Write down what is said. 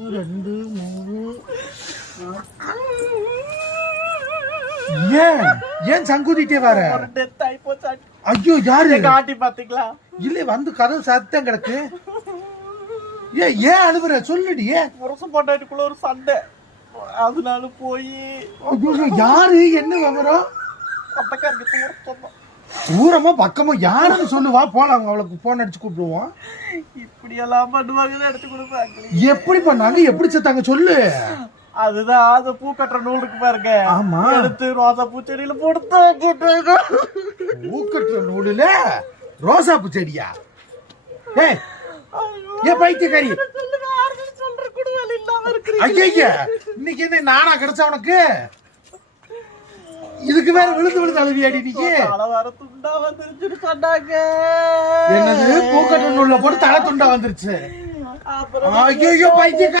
2 3 ஏன் சங்குதிட்டே வர? ஐயோ யாரு காட்டி பாத்தீங்களா? இல்ல வந்து கதவு சத்தம் கிடக்கு. ஏன் அழுவுற சொல்லுடி. புருஷன் பொண்டாட்டிக்குள்ள ஒரு சண்டை, அதனால போய் யாரு என்ன விவரம்? பட்டக்காரங்க சொன்னோம். தூரமா பக்கமா யாருன்னு சொல்லுவா, போலாம் அவளுக்கு போன் அடிச்சு கூப்பிடுவோம். இப்படி எல்லாம் பண்ணுவாங்கன்னு எடுத்து கொடுப்பாங்க. எப்படி பண்ணாங்க, எப்படி செத்தாங்க சொல்லு. அதுதான் அந்த பூ கட்டுற நூல் இருக்கு பாருங்க, ஆமா எடுத்து ரோசா பூச்செடியில போட்டு பூ கட்டுற நூலுல ரோசா பூச்செடியா? ஏன் பைத்தியக்காரி, ஐயா இன்னைக்கு என்ன நானா கிடைச்சா உனக்கு? இதுக்கு வேற விழுந்து விழுந்து அழுவியாடி நீங்க? துண்டா வந்துருச்சுன்னு சொன்னாங்க. என்னது பூக்கட்ட நூல்ல போட்டு தலை துண்டா வந்துருச்சு? ஐயோ பைத்திய